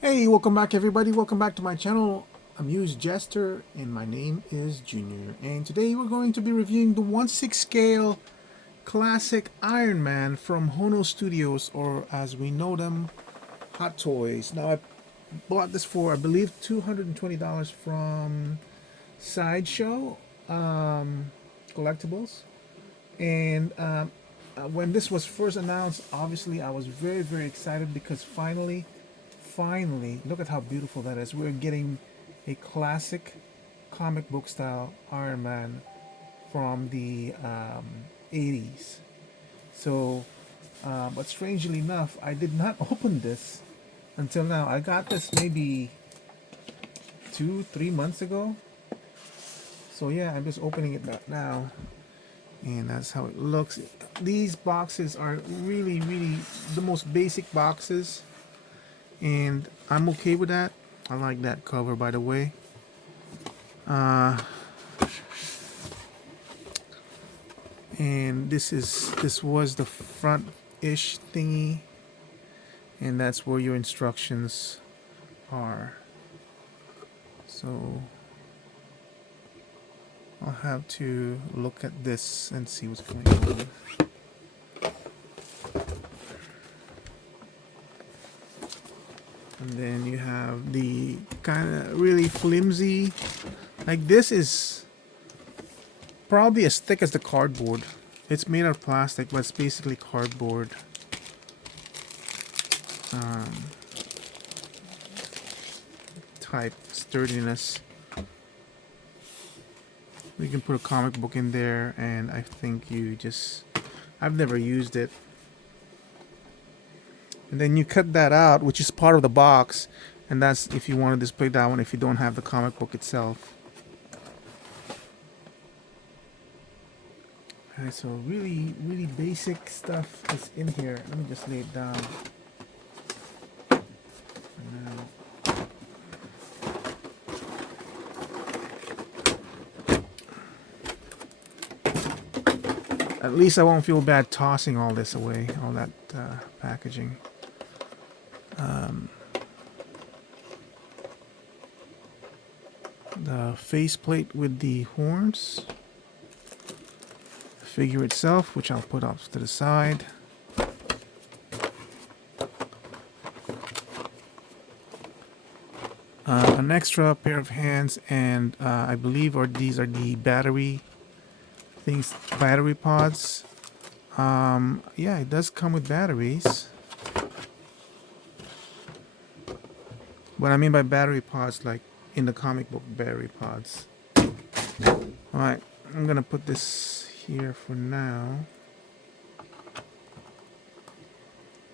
Hey, welcome back everybody. Welcome back to my channel, Amused Jester, and my name is Junior. And today we're going to be reviewing the 1/6 scale classic Iron Man from Hono Studios, or as we know them, Hot Toys. Now I bought this for, I believe, $220 from Sideshow Collectibles. And when this was first announced, obviously I was very, very excited because finally, look at how beautiful that is. We're getting a classic comic book style Iron Man from the 80s. So, but strangely enough, I did not open this until now. I got this maybe 3 months ago. So yeah, I'm just opening it up now, and that's how it looks. These boxes are really, really the most basic boxes, and I'm okay with that. I like that cover, by the way. And this was the front ish thingy, and that's where your instructions are. So I'll have to look at this and see what's going on. And then you have the kind of really flimsy, like this is probably as thick as the cardboard. It's made out of plastic, but it's basically cardboard. Type sturdiness. You can put a comic book in there, and I think I've never used it. And then you cut that out, which is part of the box, and that's if you want to display that one if you don't have the comic book itself. Alright, so really, really basic stuff is in here. Let me just lay it down. Now, at least I won't feel bad tossing all this away, all that packaging. The faceplate with the horns. The figure itself, which I'll put off to the side. An extra pair of hands, and I believe these are the battery things, battery pods. Yeah, it does come with batteries. What I mean by battery pods, like in the comic book battery pods. Alright, I'm gonna put this here for now.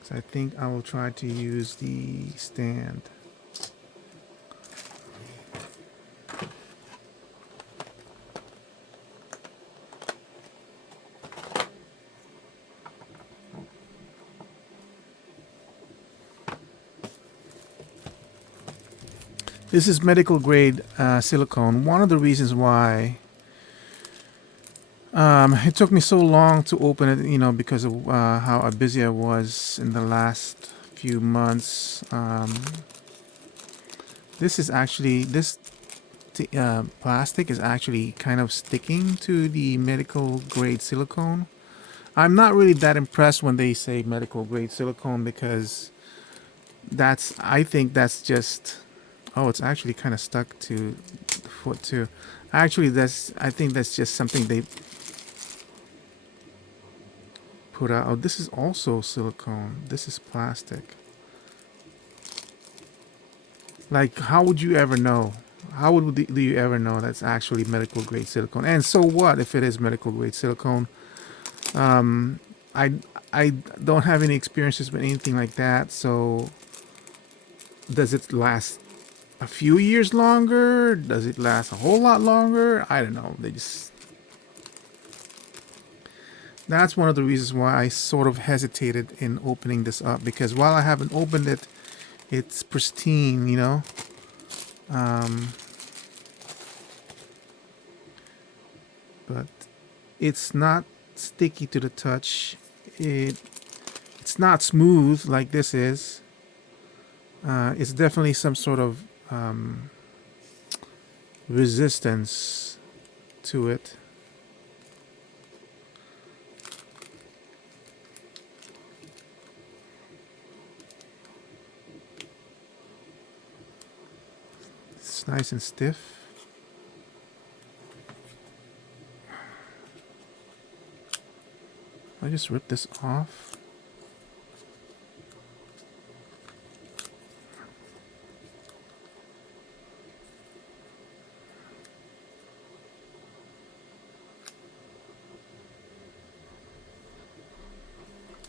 So I think I will try to use the stand. This is medical grade silicone. One of the reasons why it took me so long to open it, because of how busy I was in the last few months. This plastic is actually kind of sticking to the medical grade silicone. I'm not really that impressed when they say medical grade silicone, because I think that's just, oh, it's actually kind of stuck to the foot too. Actually, I think that's just something they put out. Oh, this is also silicone. This is plastic. Like, how would you ever know? Do you ever know that's actually medical grade silicone? And so what if it is medical grade silicone? I I don't have any experiences with anything like that. So does it last a few years longer? Does it last a whole lot longer? I don't know. That's one of the reasons why I sort of hesitated in opening this up, because while I haven't opened it, it's pristine, but it's not sticky to the touch. It's not smooth like this is. It's definitely some sort of resistance to it. It's nice and stiff. I just rip this off.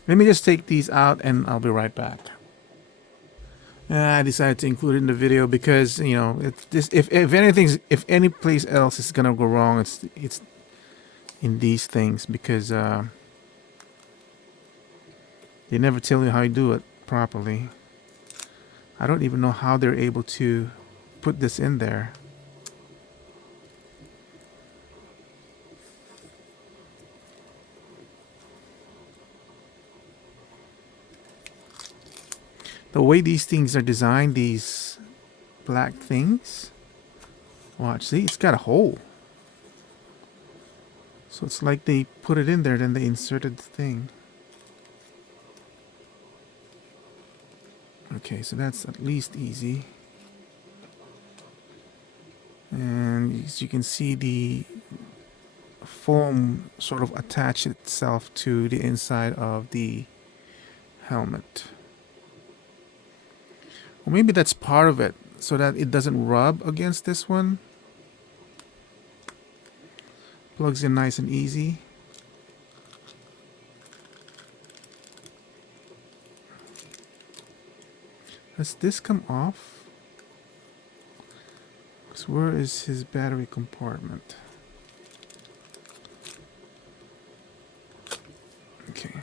Let me just take these out and I'll be right back. I decided to include it in the video because, you know, if any place else is gonna go wrong, it's in these things, because they never tell you how you do it properly. I don't even know how they're able to put this in there. The way these things are designed, these black things. Watch, see, it's got a hole. So it's like they put it in there, then they inserted the thing. Okay, so that's at least easy. And as you can see, the foam sort of attached itself to the inside of the helmet. Or maybe that's part of it, so that it doesn't rub against this one. Plugs in nice and easy. Does this come off? Because where is his battery compartment? Okay.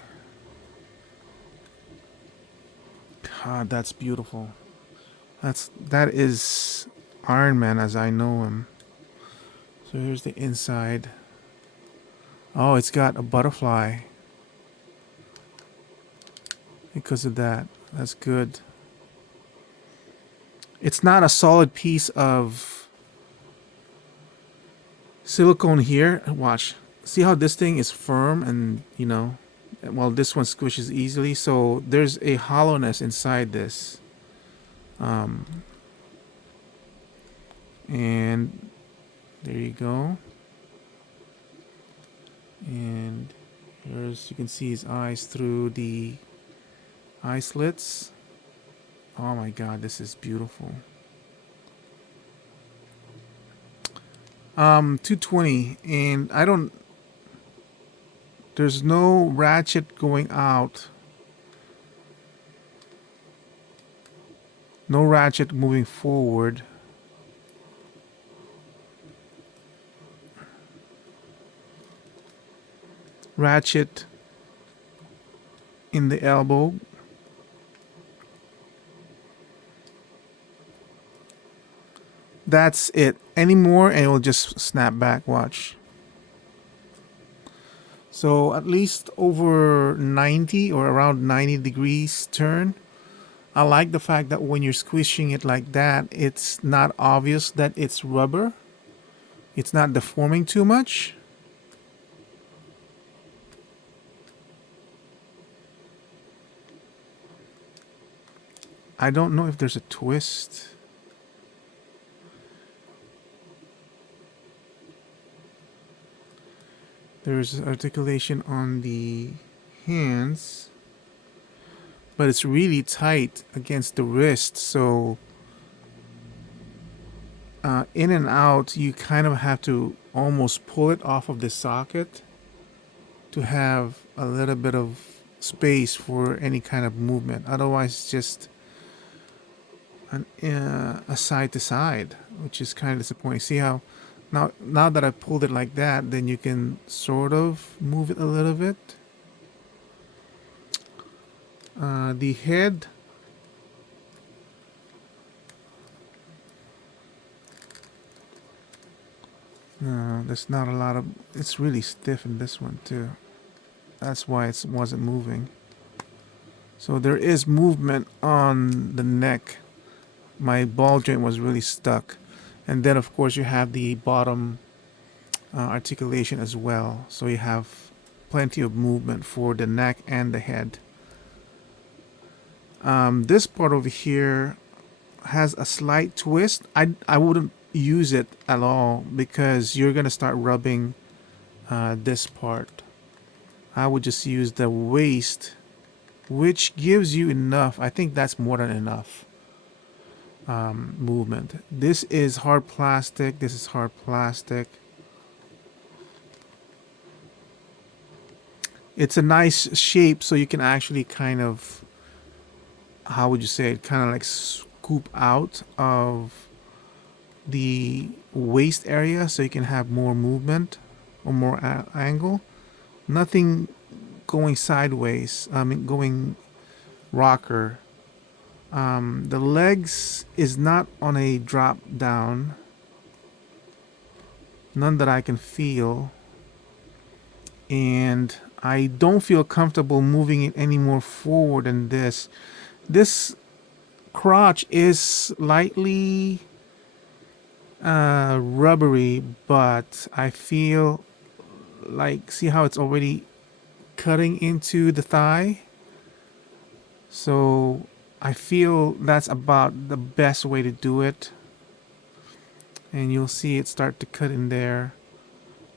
God, that's beautiful. That is Iron Man as I know him. So here's the inside. Oh, it's got a butterfly. Because of that. That's good. It's not a solid piece of silicone here. Watch. See how this thing is firm and, you know, while this one squishes easily. So there's a hollowness inside this. And there you go. And here's, you can see his eyes through the eye slits. Oh my god, this is beautiful. 220, and I don't, there's no ratchet going out. No ratchet moving forward. Ratchet in the elbow. That's it. Any more and it will just snap back. Watch. So at least over 90 or around 90 degrees turn. I like the fact that when you're squishing it like that, it's not obvious that it's rubber. It's not deforming too much. I don't know if there's a twist. There's articulation on the hands, but it's really tight against the wrist, so in and out you kind of have to almost pull it off of the socket to have a little bit of space for any kind of movement. Otherwise it's just a side to side, which is kind of disappointing. See how now that I pulled it like that, then you can sort of move it a little bit. The head, no, there's not a lot of, it's really stiff in this one too. That's why it wasn't moving. So there is movement on the neck. my ball joint was really stuck. And then of course you have the bottom articulation as well, so you have plenty of movement for the neck and the head. This part over here has a slight twist. I wouldn't use it at all because you're gonna start rubbing this part. I would just use the waist, which gives you enough. I think that's more than enough movement. This is hard plastic. This is hard plastic. It's a nice shape, so you can actually kind of, how would you say it, kind of like scoop out of the waist area so you can have more movement or more angle. Nothing going sideways, I mean going rocker. The legs is not on a drop down, none that I can feel, and I don't feel comfortable moving it any more forward than this. This crotch is slightly rubbery, but I feel like, see how it's already cutting into the thigh? So I feel that's about the best way to do it. And you'll see it start to cut in there.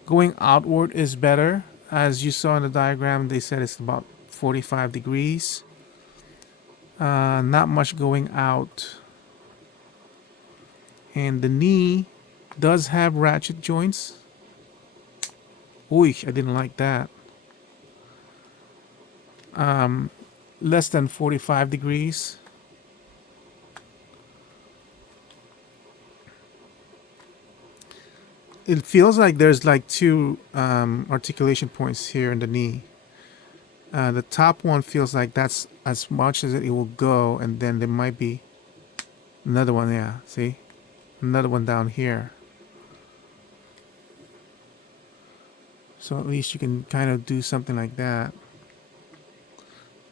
Going outward is better. As you saw in the diagram, they said it's about 45 degrees. Not much going out. And the knee does have ratchet joints. Oy, I didn't like that. Less than 45 degrees. It feels like there's like two articulation points here in the knee. The top one feels like that's as much as it will go, and then there might be another one. Yeah, see, another one down here. So at least you can kind of do something like that.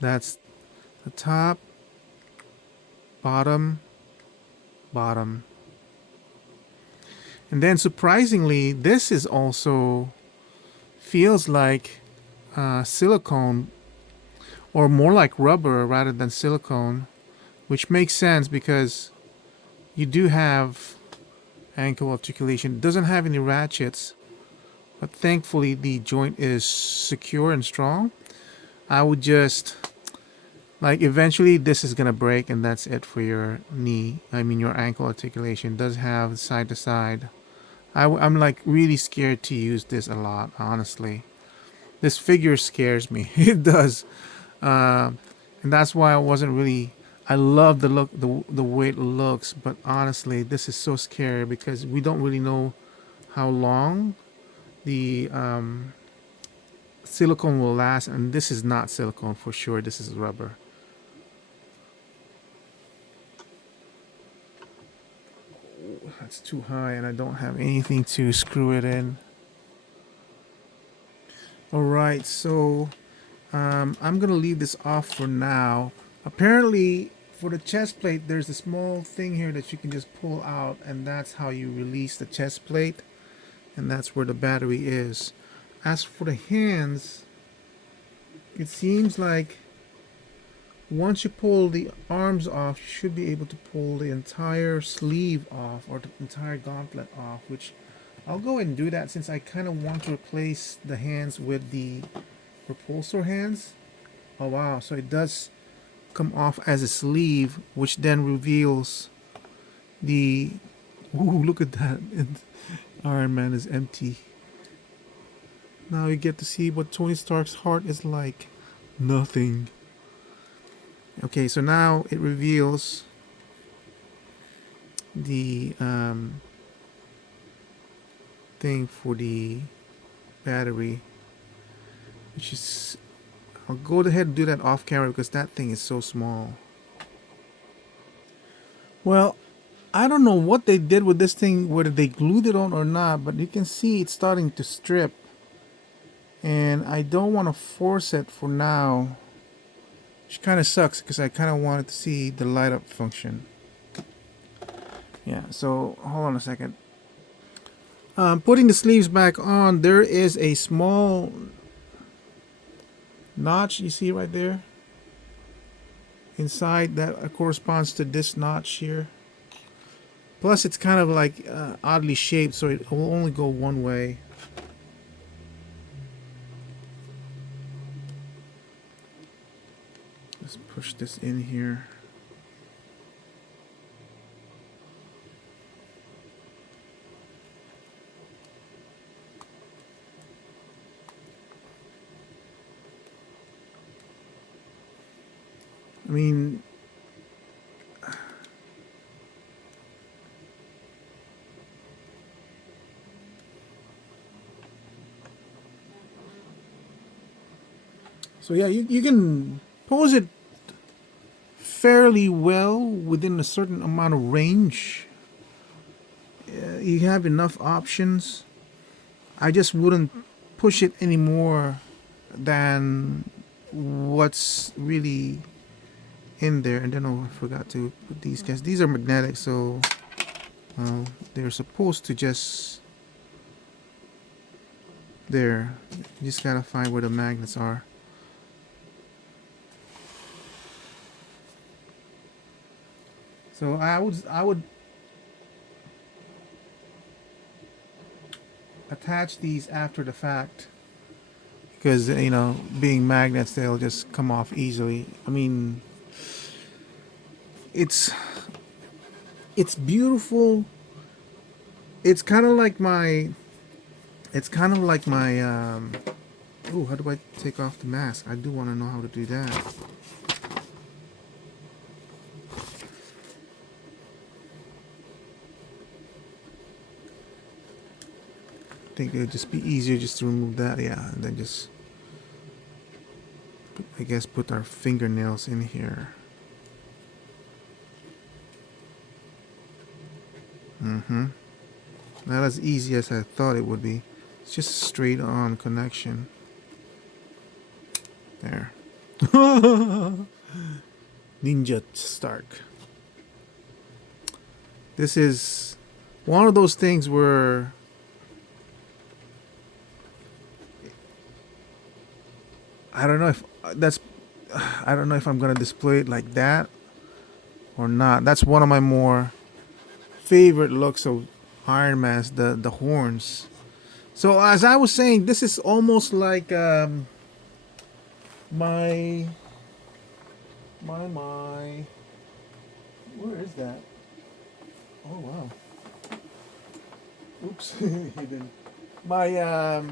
That's the top, bottom, bottom. And then surprisingly, this is also feels like silicone, or more like rubber rather than silicone, which makes sense because you do have ankle articulation. It doesn't have any ratchets, but thankfully the joint is secure and strong. I would just, like, eventually this is gonna break and that's it for your knee. I mean your ankle articulation. It does have side to side. I'm like really scared to use this a lot, honestly. This figure scares me. It does. And that's why I wasn't really, I love the look, the way it looks, but honestly this is so scary because we don't really know how long the silicone will last, and this is not silicone for sure. This is rubber. That's too high and I don't have anything to screw it in. Alright, so I'm gonna leave this off for now. Apparently for the chest plate there's a small thing here that you can just pull out, and that's how you release the chest plate, and that's where the battery is. As for the hands, it seems like once you pull the arms off, you should be able to pull the entire sleeve off, or the entire gauntlet off, which I'll go ahead and do that since I kind of want to replace the hands with the repulsor hands. Oh wow, so it does come off as a sleeve, which then reveals the, ooh, look at that. Iron Man is empty. Now you get to see what Tony Stark's heart is like. Nothing. Okay, so now it reveals the thing for the battery, which is, I'll go ahead and do that off camera because that thing is so small. Well, I don't know what they did with this thing, whether they glued it on or not, but you can see it's starting to strip, and I don't want to force it for now, which kind of sucks because I kind of wanted to see the light up function. Yeah, so hold on a second. Putting the sleeves back on, there is a small notch you see right there inside that corresponds to this notch here. Plus, it's kind of like oddly shaped, so it will only go one way. Let's push this in here. I mean, so yeah, you can pose it fairly well within a certain amount of range. You have enough options. I just wouldn't push it any more than what's really in there. And then I forgot to put these guys. These are magnetic, so they're supposed to just there. You just gotta find where the magnets are. So I would attach these after the fact because being magnets they'll just come off easily. I mean, it's it's beautiful. It's kind of like my oh, how do I take off the mask? I do want to know how to do that. I think it would just be easier just to remove that, yeah, and then just, I guess, put our fingernails in here. Mm-hmm. Not as easy as I thought it would be. It's just a straight on connection. There. Ninja Stark. This is one of those things where I don't know if that's I don't know if I'm gonna display it like that or not. That's one of my more favorite looks of Iron Man's the horns. So as I was saying, this is almost like my where is that? Oh wow. Oops. Hidden. My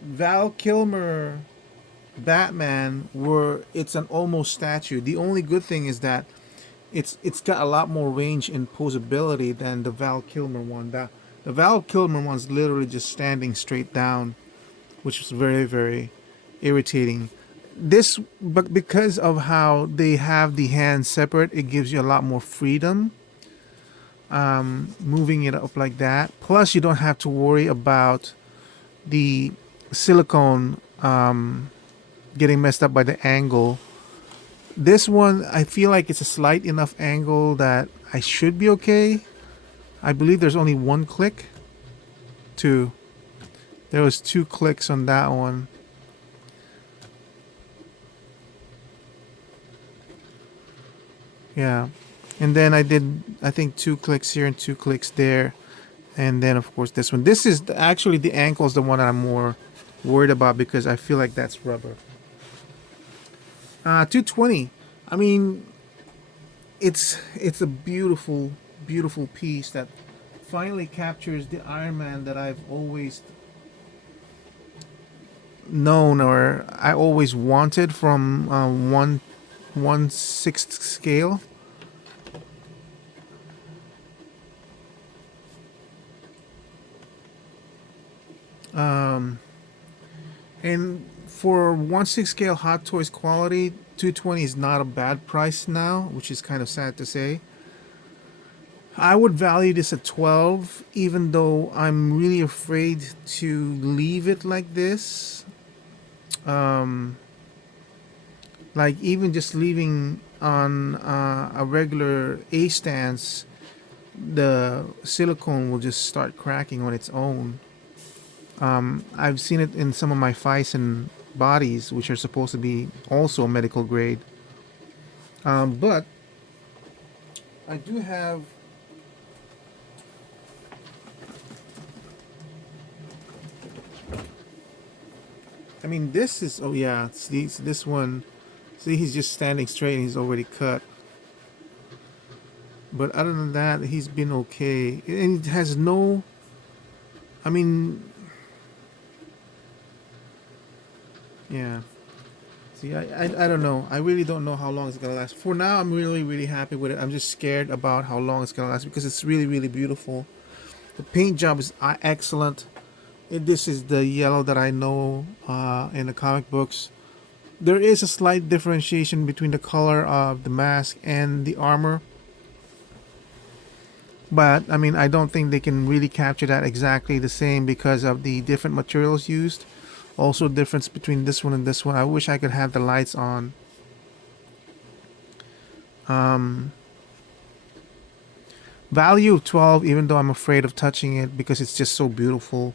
Val Kilmer Batman were it's an almost statue. The only good thing is that it's got a lot more range and posability than the Val Kilmer one. The Val Kilmer one's literally just standing straight down, which is very, very irritating. This, but because of how they have the hands separate, it gives you a lot more freedom moving it up like that. Plus, you don't have to worry about the silicone getting messed up by the angle. This one, I feel like it's a slight enough angle that I should be okay. I believe there's only one click. Two. There was 2 clicks on that one. Yeah. And then I did, I think, 2 clicks here and 2 clicks there. And then, of course, this one. This is actually the ankle is the one that I'm more worried about because I feel like that's rubber. 220. I mean, it's a beautiful, beautiful piece that finally captures the Iron Man that I've always known or I always wanted from 1/6 scale. And for 1/6 scale Hot Toys quality, 220 is not a bad price now, which is kind of sad to say. I would value this at 12, even though I'm really afraid to leave it like this. Like even just leaving on a regular A stance, the silicone will just start cracking on its own. I've seen it in some of my Phison bodies, which are supposed to be also medical grade. But I do have. I mean, this is. Oh yeah, see, this one. See, he's just standing straight and he's already cut. But other than that, he's been okay. And it has no. I mean, yeah. See, I don't know. I really don't know how long it's gonna last. For now, I'm really really happy with it. I'm just scared about how long it's gonna last because it's really really beautiful. The paint job is excellent. This is the yellow that I know in the comic books. There is a slight differentiation between the color of the mask and the armor, but I mean I don't think they can really capture that exactly the same because of the different materials used. Also, difference between this one and this one. I wish I could have the lights on. Value of 12, even though I'm afraid of touching it because it's just so beautiful.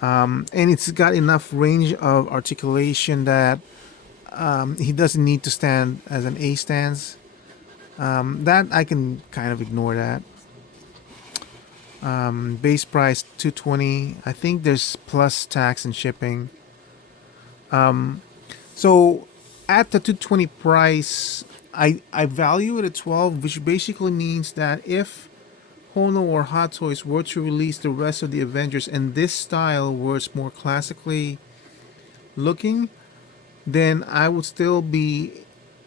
And it's got enough range of articulation that he doesn't need to stand as an A stance. That I can kind of ignore that. Base price 220. I think there's plus tax and shipping. So at the 220 price, I value it at 12, which basically means that if Hono or Hot Toys were to release the rest of the Avengers in this style where it's more classically looking, then I would still be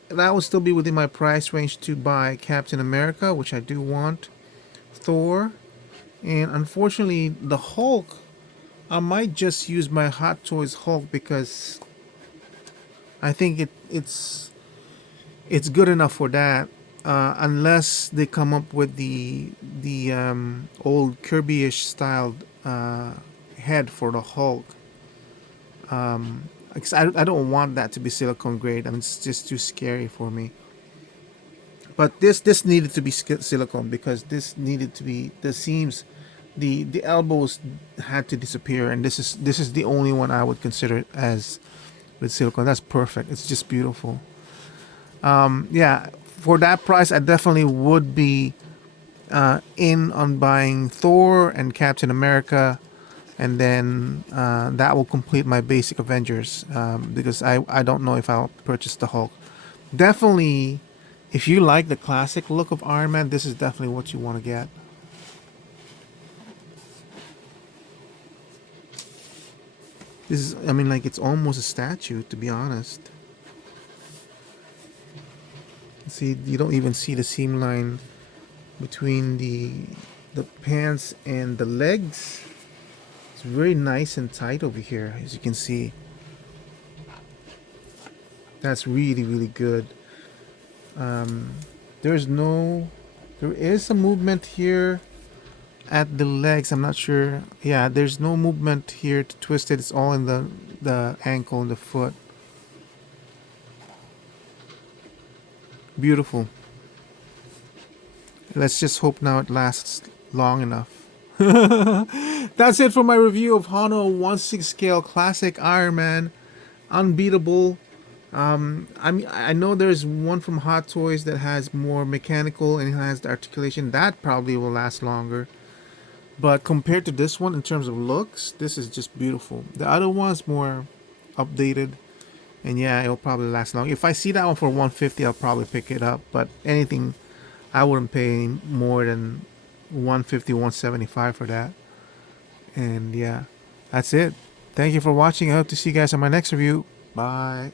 that would still be within my price range to buy Captain America, which I do want, Thor, and unfortunately the Hulk. I might just use my Hot Toys Hulk because I think it's good enough for that. Unless they come up with the old Kirby-ish styled head for the Hulk. 'Cause I don't want that to be silicone grade. I mean, it's just too scary for me. But this needed to be silicone because this needed to be the seams, the elbows had to disappear, and this is the only one I would consider as with silicone. That's perfect. It's just beautiful. Yeah, for that price, I definitely would be in on buying Thor and Captain America, and then that will complete my basic Avengers because I don't know if I'll purchase the Hulk. Definitely, if you like the classic look of Iron Man, this is definitely what you want to get. This is, I mean, like it's almost a statue, to be honest. See, you don't even see the seam line between the pants and the legs. It's very nice and tight over here, as you can see. That's really really good. There's no, there is a movement here at the legs. I'm not sure. Yeah, there's no movement here to twist it. It's all in the ankle and the foot. Beautiful. Let's just hope now it lasts long enough. That's it for my review of Hono 1/6 scale classic Iron Man. Unbeatable. I mean, I know there's one from Hot Toys that has more mechanical and it has the articulation. That probably will last longer. But compared to this one in terms of looks, this is just beautiful. The other one's more updated. And yeah, it'll probably last long. If I see that one for 150, I'll probably pick it up. But anything, I wouldn't pay more than 150, 175 for that. And yeah, that's it. Thank you for watching. I hope to see you guys on my next review. Bye.